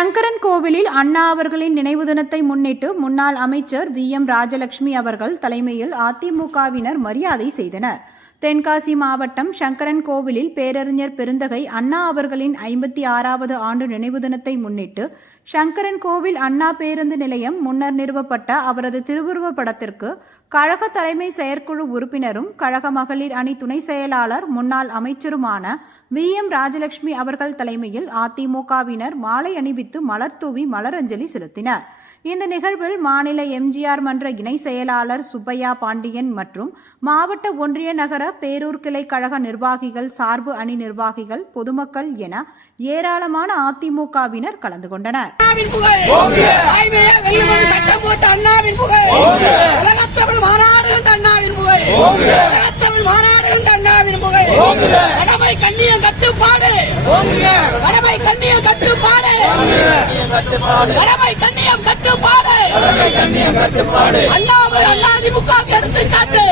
சங்கரன் கோவிலில் அண்ணா அவர்களின் நினைவு தினத்தை முன்னிட்டு முன்னாள் அமைச்சர் VM ராஜலட்சுமி அவர்கள் தலைமையில் அதிமுகவினர் மரியாதை செய்தனர். தென்காசி மாவட்டம் சங்கரன் கோவிலில் பேரறிஞர் பெருந்தகை அண்ணா அவர்களின் 56வது ஆண்டு நினைவு தினத்தை முன்னிட்டு சங்கரன் கோவில் அண்ணா பேருந்து நிலையம் முன்னர் நிறுவப்பட்ட அவரது திருவுருவ படத்திற்கு கழக தலைமை செயற்குழு உறுப்பினரும் கழக மகளிர் அணி துணை செயலாளர் முன்னாள் அமைச்சருமான VM ராஜலட்சுமி அவர்கள் தலைமையில் அதிமுகவினர் மாலை அணிவித்து மலர் தூவி மலரஞ்சலி செலுத்தினர். இந்த நிகழ்வில் மாநில எம்ஜிஆர் மன்ற இணை செயலாளர் சுப்பையா பாண்டியன் மற்றும் மாவட்ட ஒன்றிய நகர பேரூர் கிளை கழக நிர்வாகிகள், சார்பு அணி நிர்வாகிகள், பொதுமக்கள் என ஏராளமான அதிமுகவினர் கலந்து கொண்டனர். கடமை கண்ணியம் கட்டுப்பாடு, அண்ணாவை அதிமுக எடுத்துக்காட்டு,